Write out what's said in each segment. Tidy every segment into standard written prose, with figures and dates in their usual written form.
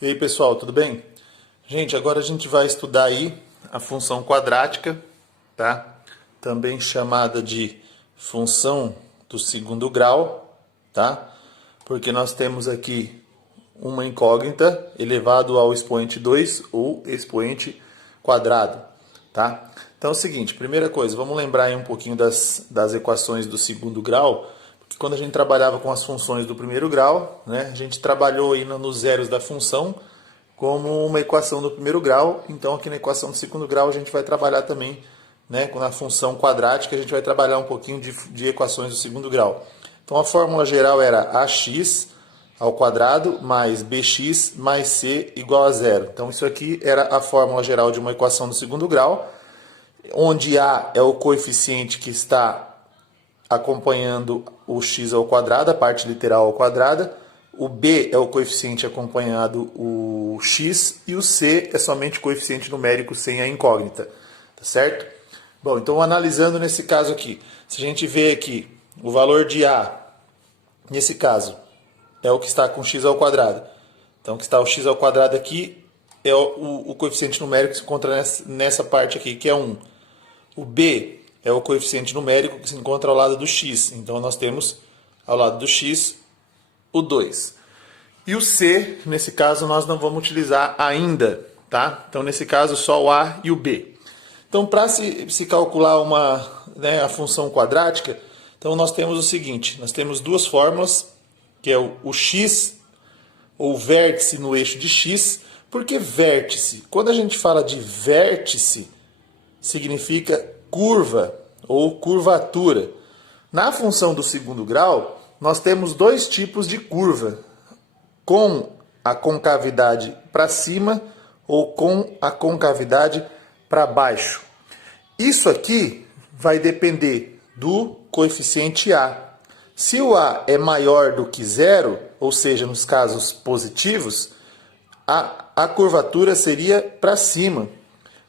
E aí pessoal, tudo bem? Gente, agora a gente vai estudar aí a função quadrática, tá? Também chamada de função do segundo grau, tá? Porque nós temos aqui uma incógnita elevado ao expoente 2 ou expoente quadrado, tá? Então é o seguinte, primeira coisa, vamos lembrar aí um pouquinho das equações do segundo grau, porque quando a gente trabalhava com as funções do primeiro grau, né, a gente trabalhou aí nos zeros da função como uma equação do primeiro grau, então aqui na equação do segundo grau a gente vai trabalhar também, né, com a função quadrática, a gente vai trabalhar um pouquinho de equações do segundo grau. Então a fórmula geral era ax ao quadrado mais bx mais c igual a zero. Então isso aqui era a fórmula geral de uma equação do segundo grau, onde a é o coeficiente que está acompanhando o x ao quadrado, a parte literal ao quadrado, o b é o coeficiente acompanhado o x e o c é somente o coeficiente numérico sem a incógnita, tá certo? Bom, então analisando nesse caso aqui, se a gente vê aqui o valor de a, nesse caso, é o que está com x ao quadrado. Então, o que está o x ao quadrado aqui é o coeficiente numérico que se encontra nessa parte aqui, que é 1. O b é o coeficiente numérico que se encontra ao lado do x. Então, nós temos ao lado do x o 2. E o c, nesse caso, nós não vamos utilizar ainda, tá? Então, nesse caso, só o a e o b. Então, para se calcular a função quadrática, então nós temos o seguinte, nós temos duas fórmulas, que é o x, ou vértice no eixo de x. Por que vértice? Quando a gente fala de vértice, significa curva ou curvatura. Na função do segundo grau, nós temos dois tipos de curva, com a concavidade para cima ou com a concavidade para baixo. Isso aqui vai depender do coeficiente a. Se o a é maior do que zero, ou seja, nos casos positivos, a curvatura seria para cima.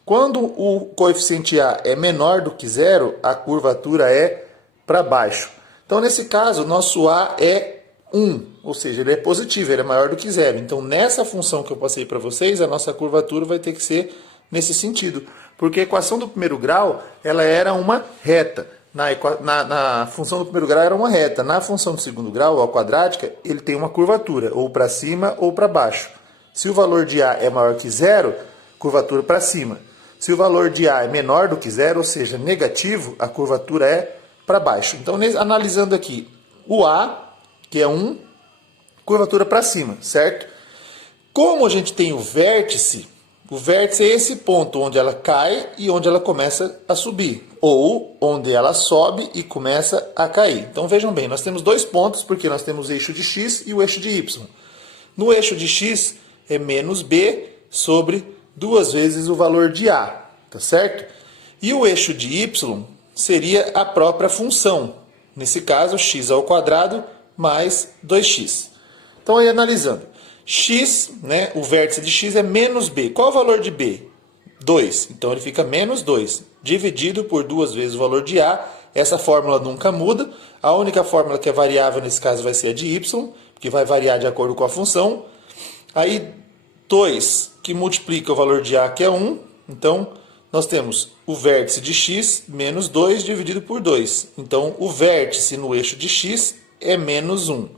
Quando o coeficiente a é menor do que zero, a curvatura é para baixo. Então, nesse caso, o nosso a é 1, ou seja, ele é positivo, ele é maior do que zero. Então, nessa função que eu passei para vocês, a nossa curvatura vai ter que ser nesse sentido. Porque a equação do primeiro grau, ela era uma reta. Na função do primeiro grau era uma reta. Na função do segundo grau, a quadrática, ele tem uma curvatura, ou para cima ou para baixo. Se o valor de a é maior que zero, curvatura para cima. Se o valor de a é menor do que zero, ou seja, negativo, a curvatura é para baixo. Então, analisando aqui, o a, que é 1, curvatura para cima, certo? Como a gente tem o vértice é esse ponto onde ela cai e onde ela começa a subir, ou onde ela sobe e começa a cair. Então vejam bem, nós temos dois pontos, porque nós temos o eixo de x e o eixo de y. No eixo de x é menos b sobre 2 vezes o valor de a, tá certo? E o eixo de y seria a própria função, nesse caso x ao quadrado mais 2x. Então aí analisando. X, né, o vértice de x é menos b. Qual é o valor de b? 2. Então ele fica menos 2. Dividido por 2 vezes o valor de a. Essa fórmula nunca muda. A única fórmula que é variável nesse caso vai ser a de y, que vai variar de acordo com a função. Aí 2, que multiplica o valor de a, que é 1. Então nós temos o vértice de x menos 2 dividido por 2. Então o vértice no eixo de x é menos 1.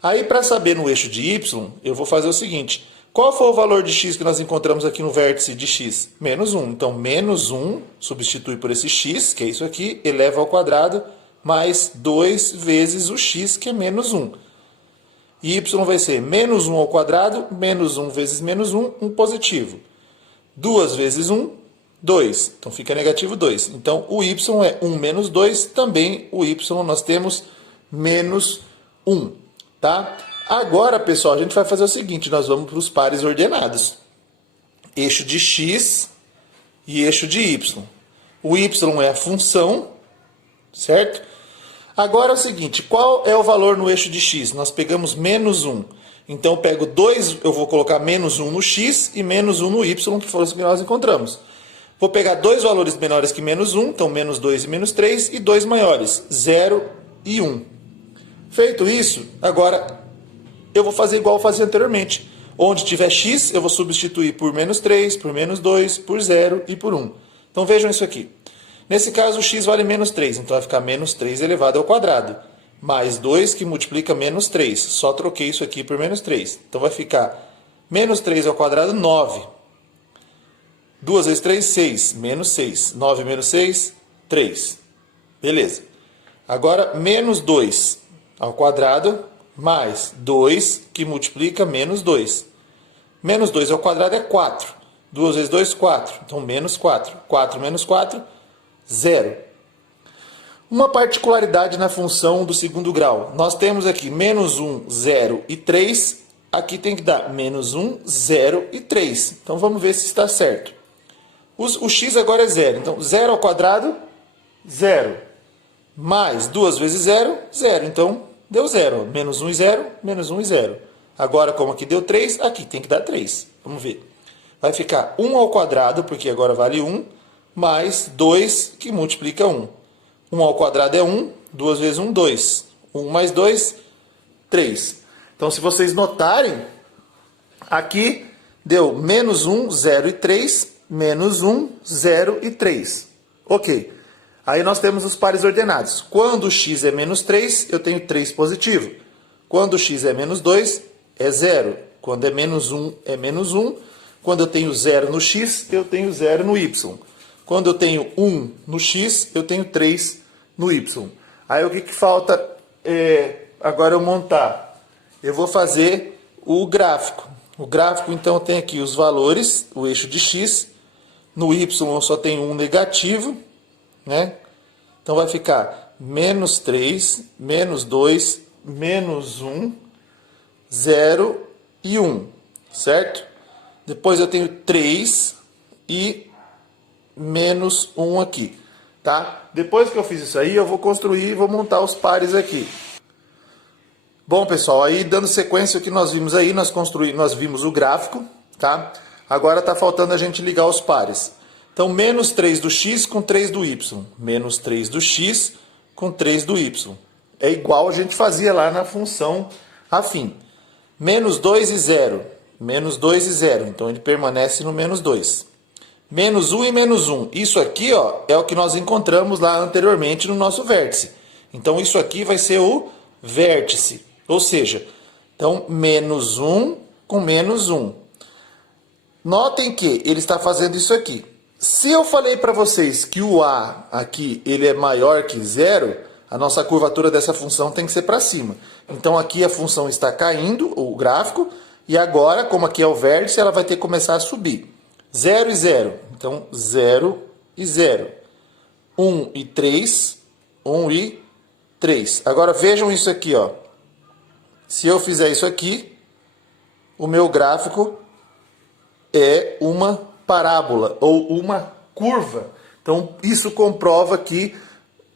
Aí, para saber no eixo de y, eu vou fazer o seguinte. Qual foi o valor de x que nós encontramos aqui no vértice de x? Menos 1. Então, menos 1 substitui por esse x, que é isso aqui, eleva ao quadrado, mais 2 vezes o x, que é menos 1. E y vai ser menos 1 ao quadrado, menos 1 vezes menos 1, um positivo. 2 vezes 1, 2. Então, fica negativo 2. Então, o y é 1 menos 2, também o y nós temos menos 1. Tá? Agora, pessoal, a gente vai fazer o seguinte, nós vamos para os pares ordenados. Eixo de x e eixo de y. O y é a função, certo? Agora é o seguinte, qual é o valor no eixo de x? Nós pegamos menos 1. Então, eu pego 2, eu vou colocar menos 1 no x e menos 1 no y, que foram os que nós encontramos. Vou pegar dois valores menores que menos 1, então menos 2 e menos 3, e dois maiores, 0 e 1. Feito isso, agora eu vou fazer igual eu fazia anteriormente. Onde tiver x, eu vou substituir por menos 3, por menos 2, por 0 e por 1. Então vejam isso aqui. Nesse caso, o x vale menos 3, então vai ficar menos 3 elevado ao quadrado. Mais 2 que multiplica menos 3. Só troquei isso aqui por menos 3. Então vai ficar menos 3 ao quadrado, 9. 2 vezes 3, 6. Menos 6. 9 menos 6, 3. Beleza. Agora, menos 2 ao quadrado, mais 2 que multiplica menos 2. Menos 2 ao quadrado é 4. 2 vezes 2, 4. Então, menos 4. 4 menos 4, 0. Uma particularidade na função do segundo grau. Nós temos aqui menos 1, 0 e 3. Aqui tem que dar menos 1, 0 e 3. Então, vamos ver se está certo. O x agora é 0. Então, 0 ao quadrado, 0. Mais 2 vezes 0, 0. Então, deu 0. Menos 1 e 0, menos 1 e 0. Agora, como aqui deu 3, aqui tem que dar 3. Vamos ver. Vai ficar 1 ao quadrado, porque agora vale 1, mais 2, que multiplica 1. 1 ao quadrado é 1, 2 vezes 1, 2. 1 mais 2, 3. Então, se vocês notarem, aqui deu menos 1, 0 e 3, menos 1, 0 e 3. Ok. Aí nós temos os pares ordenados. Quando o x é menos 3, eu tenho 3 positivo. Quando o x é menos 2, é 0. Quando é menos 1, é menos 1. Quando eu tenho 0 no x, eu tenho 0 no y. Quando eu tenho 1 no x, eu tenho 3 no y. Aí o que falta agora eu montar? Eu vou fazer o gráfico. O gráfico, então, tem aqui os valores, o eixo de x. No y eu só tenho um negativo, né? Então vai ficar menos 3, menos 2, menos 1, 0 e 1, certo? Depois eu tenho 3 e menos 1 aqui, tá? Depois que eu fiz isso aí, eu vou construir e vou montar os pares aqui. Bom, pessoal, aí dando sequência ao que nós vimos aí, nós vimos o gráfico, tá? Agora está faltando a gente ligar os pares. Então, menos 3 do x com 3 do y. Menos 3 do x com 3 do y. É igual a gente fazia lá na função afim. Menos 2 e 0. Menos 2 e 0. Então, ele permanece no menos 2. Menos 1 e menos 1. Isso aqui, ó, é o que nós encontramos lá anteriormente no nosso vértice. Então, isso aqui vai ser o vértice. Ou seja, então, menos 1 com menos 1. Notem que ele está fazendo isso aqui. Se eu falei para vocês que o a aqui ele é maior que 0, a nossa curvatura dessa função tem que ser para cima. Então aqui a função está caindo, o gráfico, e agora, como aqui é o vértice, ela vai ter que começar a subir. 0 e 0. Então, 0 e 0. 1 e 3. 1 e 3. Agora vejam isso aqui, ó. Se eu fizer isso aqui, o meu gráfico é uma parábola ou uma curva. Então, isso comprova que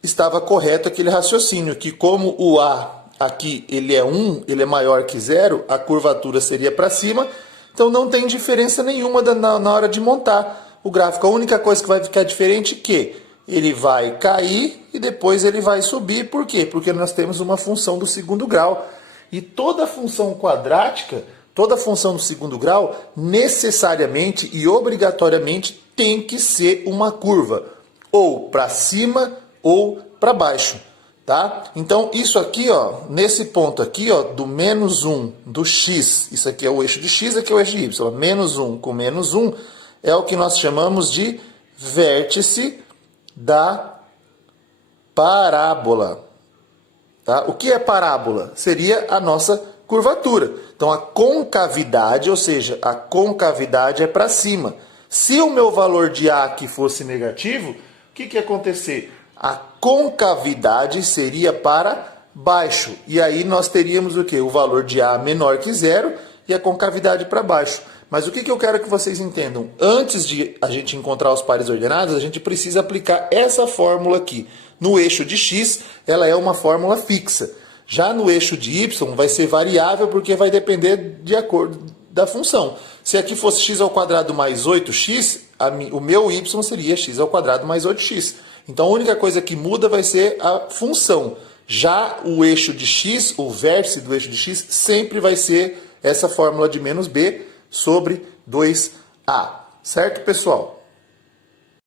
estava correto aquele raciocínio, que como o a aqui ele é 1, ele é maior que 0, a curvatura seria para cima, então não tem diferença nenhuma na hora de montar o gráfico. A única coisa que vai ficar diferente é que ele vai cair e depois ele vai subir. Por quê? Porque nós temos uma função do segundo grau. E toda função quadrática, toda função do segundo grau, necessariamente e obrigatoriamente tem que ser uma curva, ou para cima ou para baixo, tá? Então, isso aqui, ó, nesse ponto aqui, ó, do menos 1 do x, isso aqui é o eixo de x, aqui é o eixo de y, menos 1 com menos 1, é o que nós chamamos de vértice da parábola. Tá? O que é parábola? Seria a nossa curvatura. Então, a concavidade, ou seja, a concavidade é para cima. Se o meu valor de A aqui fosse negativo, o que ia acontecer? A concavidade seria para baixo. E aí nós teríamos o quê? O valor de A menor que 0 e a concavidade para baixo. Mas o que eu quero que vocês entendam? Antes de a gente encontrar os pares ordenados, a gente precisa aplicar essa fórmula aqui. No eixo de x, ela é uma fórmula fixa. Já no eixo de y, vai ser variável porque vai depender de acordo da função. Se aqui fosse x ao quadrado mais 8x, o meu y seria x ao quadrado mais 8x. Então, a única coisa que muda vai ser a função. Já o eixo de x, o vértice do eixo de x, sempre vai ser essa fórmula de menos b sobre 2a. Certo, pessoal?